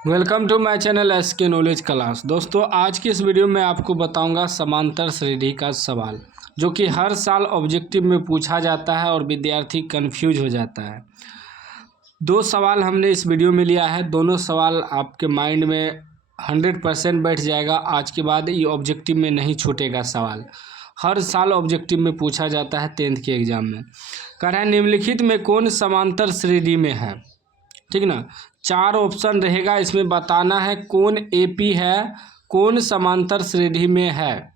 Welcome to my channel SK knowledge class. दोस्तों, आज की इस वीडियो में आपको बताऊंगा समांतर श्रेणी का सवाल, जो कि हर साल ऑब्जेक्टिव में पूछा जाता है और विद्यार्थी कंफ्यूज हो जाता है। दो सवाल हमने इस वीडियो में लिया है। दोनों सवाल आपके माइंड में 100% बैठ जाएगा। आज के बाद ये ऑब्जेक्टिव में नहीं छूटेगा सवाल। हर साल ऑब्जेक्टिव में पूछा जाता है 10th के एग्ज़ाम में। कह रहा है निम्नलिखित में कौन समांतर श्रेणी में है, ठीक ना। 4 ऑप्शन रहेगा, इसमें बताना है कौन एपी है, कौन समांतर श्रेणी में है।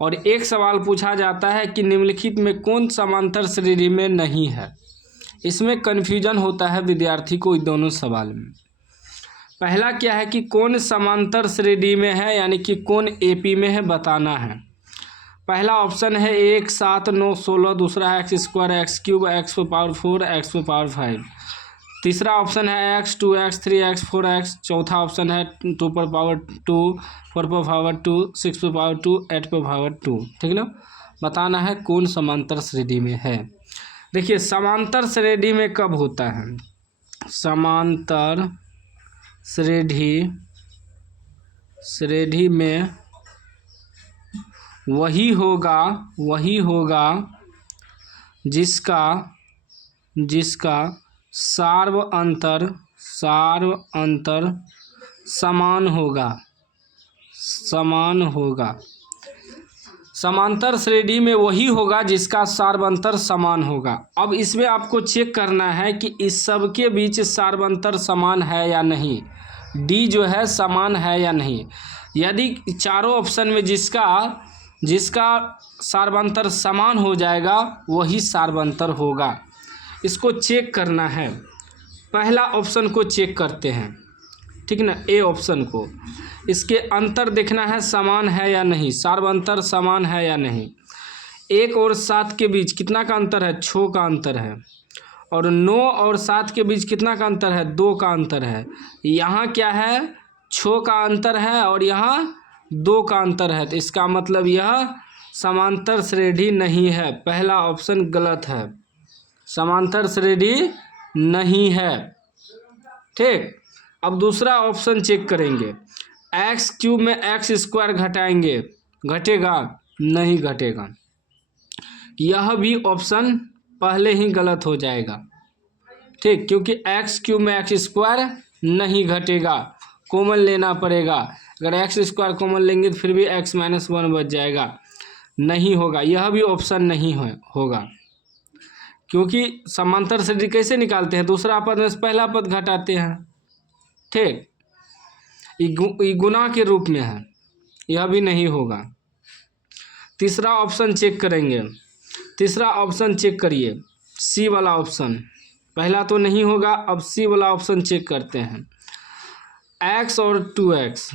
और एक सवाल पूछा जाता है कि निम्नलिखित में कौन समांतर श्रेणी में नहीं है। इसमें कन्फ्यूजन होता है विद्यार्थी को इन दोनों सवाल में। पहला क्या है कि कौन समांतर श्रेणी में है, यानी कि कौन एपी में है, बताना है। पहला ऑप्शन है 1, 7, 9, 16। दूसरा है x² x³ x⁴ x⁴ 5। तीसरा ऑप्शन है x, 2x, 3x, 4x। चौथा ऑप्शन है 2 पर पावर 2, 4 पर पावर 2, 6 पर पावर 2, 8 पर पावर 2। ठीक ना। बताना है कौन समांतर श्रेणी में है। देखिए, समांतर श्रेणी में कब होता है? समांतर श्रेणी में वही होगा जिसका सार्व अंतर समान होगा। समांतर श्रेणी में वही होगा जिसका सार्वंतर समान होगा। अब इसमें आपको चेक करना है कि इस सब के बीच सार्वंतर समान है या नहीं, डी जो है समान है या नहीं। यदि चारों ऑप्शन में जिसका सार्वंतर समान हो जाएगा वही सार्वंतर होगा। इसको चेक करना है। पहला ऑप्शन को चेक करते हैं, ठीक ना, ए ऑप्शन को। इसके अंतर देखना है समान है या नहीं, सार्वंतर समान है या नहीं। 1 और 7 के बीच कितना का अंतर है? 6 का अंतर है। और 9 और 7 के बीच कितना का अंतर है? 2 का अंतर है। यहाँ क्या है? 6 का अंतर है और यहाँ 2 का अंतर है। तो इसका मतलब यह समांतर श्रेणी नहीं है। पहला ऑप्शन गलत है, समांतर श्रेणी नहीं है। ठीक। अब दूसरा ऑप्शन चेक करेंगे। x³ में x² घटाएंगे, घटेगा? नहीं घटेगा। यह भी ऑप्शन पहले ही गलत हो जाएगा। ठीक, क्योंकि x³ में x² नहीं घटेगा, कॉमन लेना पड़ेगा। अगर x² कॉमन लेंगे तो फिर भी x - 1 बच जाएगा, नहीं होगा। यह भी ऑप्शन नहीं होगा, क्योंकि समांतर श्रेणी कैसे निकालते हैं? दूसरा पद में पहला पद घटाते हैं। ठीक, ये गुना के रूप में है, यह भी नहीं होगा। तीसरा ऑप्शन चेक करेंगे। तीसरा ऑप्शन चेक करिए, सी वाला ऑप्शन। पहला तो नहीं होगा, अब सी वाला ऑप्शन चेक करते हैं। x और 2x,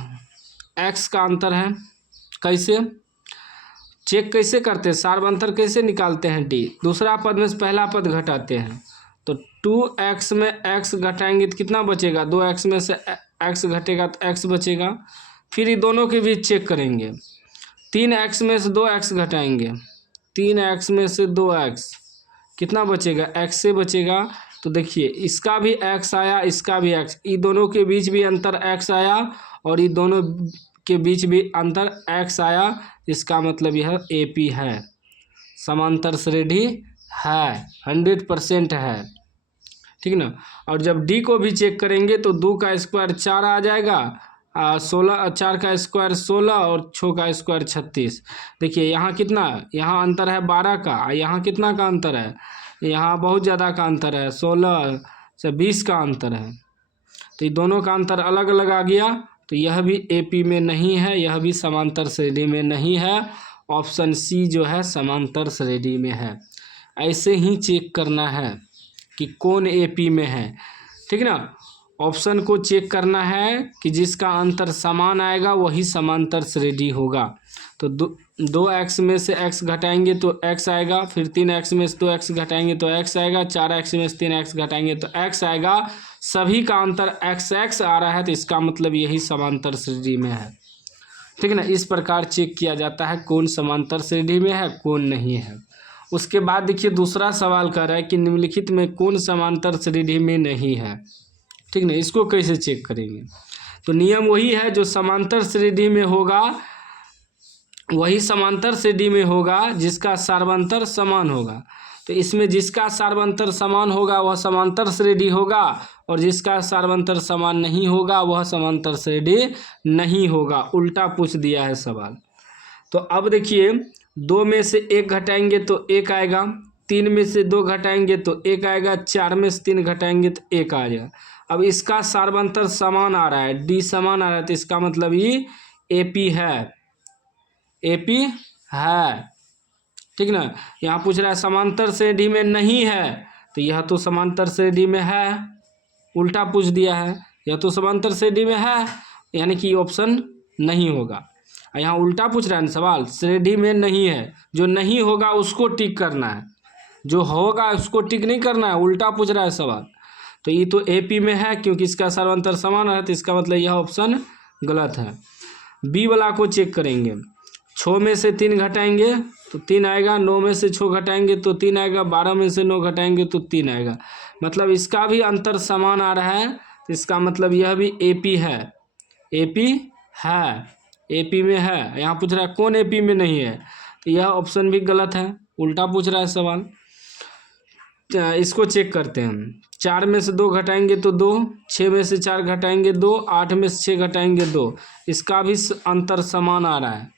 x का अंतर है। कैसे चेक कैसे करते हैं? सार्वंतर कैसे निकालते हैं? डी। दूसरा पद में पहला पद घटाते हैं, तो 2x में x घटाएंगे तो कितना बचेगा? 2x में से x घटेगा तो x बचेगा। फिर ये दोनों के बीच चेक करेंगे। 3x में से 2x घटाएंगे, 3x में से 2x कितना बचेगा? x से बचेगा। तो देखिए, इसका भी x आया, इसका भी x, ये दोनों के बीच भी अंतर x आया और ये दोनों के बीच भी अंतर x आया। इसका मतलब यह एपी है, समांतर श्रेणी है, 100% है। ठीक ना। और जब डी को भी चेक करेंगे तो 2 का स्क्वायर 4 आ जाएगा, 16, 4 का स्क्वायर 16 और 6 का स्क्वायर 36। देखिए यहाँ कितना, यहाँ अंतर है 12 का, यहाँ कितना का अंतर है? यहाँ बहुत ज़्यादा का अंतर है, 16 से 20 का अंतर है। तो ये दोनों का अंतर अलग अलग आ गया, तो यह भी एपी में नहीं है, यह भी समांतर श्रेणी में नहीं है। ऑप्शन सी जो है समांतर श्रेणी में है। ऐसे ही चेक करना है कि कौन एपी में है, ठीक ना। ऑप्शन को चेक करना है कि जिसका अंतर समान आएगा वही समांतर श्रेणी होगा। तो 2x में से x घटाएंगे तो x आएगा, फिर 3x में से 2x घटाएंगे तो x आएगा, 4x में से 3x घटाएंगे तो x आएगा। सभी का अंतर x आ रहा है, तो इसका मतलब यही समांतर श्रेणी में है। ठीक है ना। इस प्रकार चेक किया जाता है कौन समांतर श्रेणी में है, कौन नहीं है। उसके बाद देखिए दूसरा सवाल कर रहा है कि निम्नलिखित में कौन समांतर श्रेणी में नहीं है। ठीक ना। इसको कैसे चेक करेंगे? तो नियम वही है जो समांतर श्रेणी में होगा, वही समांतर श्रेणी में होगा जिसका सार्वंतर समान होगा। तो इसमें जिसका सार्वंतर समान होगा वह समांतर श्रेणी होगा, और जिसका सार्वंतर समान नहीं होगा वह समांतर श्रेणी नहीं होगा। उल्टा पूछ दिया है सवाल। तो अब देखिए, 2 में से 1 घटाएंगे तो 1 आएगा, 3 में से 2 घटाएंगे तो 1 आएगा, 4 में से 3 घटाएंगे तो 1 आ जाएगा। अब इसका सार्वंतर समान आ रहा है, डी समान आ रहा है, तो इसका मतलब ये एपी है, एपी है, ठीक ना। यहाँ पूछ रहा है समांतर श्रेणी में नहीं है, तो यह तो समांतर श्रेणी में है, उल्टा पूछ दिया है। यह तो समांतर श्रेणी में है, यानी कि ऑप्शन नहीं होगा। यहाँ उल्टा पूछ रहा है सवाल, श्रेणी में नहीं है, जो नहीं होगा उसको टिक करना है, जो होगा उसको टिक नहीं करना है, उल्टा पूछ रहा है सवाल। तो ये तो एपी में है, क्योंकि इसका सार्वंतर समान है, तो इसका मतलब यह ऑप्शन गलत है। बी वाला को चेक करेंगे। 6 में से 3 घटाएंगे तो 3 आएगा, 9 में से 6 घटाएंगे तो 3 आएगा, 12 में से 9 घटाएंगे तो 3 आएगा। मतलब इसका भी अंतर समान आ रहा है, तो इसका मतलब यह भी एपी है, एपी है, एपी में है। यहाँ पूछ रहा है कौन एपी में नहीं है, तो यह ऑप्शन भी गलत है, उल्टा पूछ रहा है सवाल। इसको चेक करते हैं हम। 4 में से 2 घटाएंगे तो 2, 6 में से 4 घटाएंगे 2, 8 में से 6 घटाएंगे 2। इसका भी अंतर समान आ रहा है,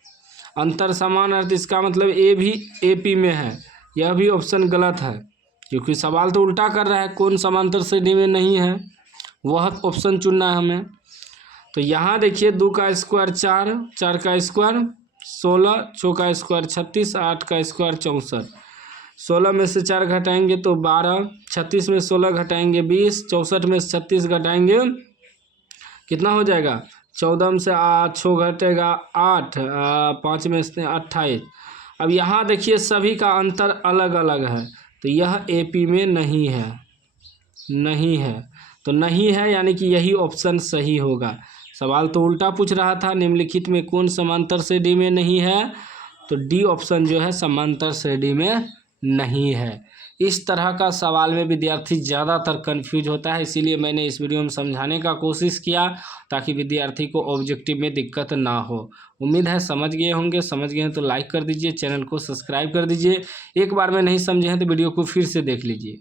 अंतर समान है, तो इसका मतलब ए भी एपी में है। यह भी ऑप्शन गलत है, क्योंकि सवाल तो उल्टा कर रहा है, कौन समांतर श्रेणी में नहीं है, वह ऑप्शन चुनना है हमें। तो यहाँ देखिए, 2 का स्क्वायर 4, 4 का स्क्वायर 16, 6 का स्क्वायर 36, 8 का स्क्वायर 64। 16 में से 4 घटाएंगे तो 12, 36 में 16 घटाएंगे 20, 64 में से 36 घटाएंगे कितना हो जाएगा, 14 में से 6 घटेगा 8, 5 में से 28। अब यहाँ देखिए सभी का अंतर अलग अलग है, तो यह एपी में नहीं है, नहीं है, तो नहीं है, यानी कि यही ऑप्शन सही होगा। सवाल तो उल्टा पूछ रहा था, निम्नलिखित में कौन समांतर श्रेणी में नहीं है, तो डी ऑप्शन जो है समांतर श्रेणी में नहीं है। इस तरह का सवाल में विद्यार्थी ज़्यादातर कंफ्यूज होता है, इसीलिए मैंने इस वीडियो में समझाने का कोशिश किया, ताकि विद्यार्थी को ऑब्जेक्टिव में दिक्कत ना हो। उम्मीद है समझ गए होंगे। समझ गए हैं तो लाइक कर दीजिए, चैनल को सब्सक्राइब कर दीजिए। एक बार में नहीं समझे हैं तो वीडियो को फिर से देख लीजिए।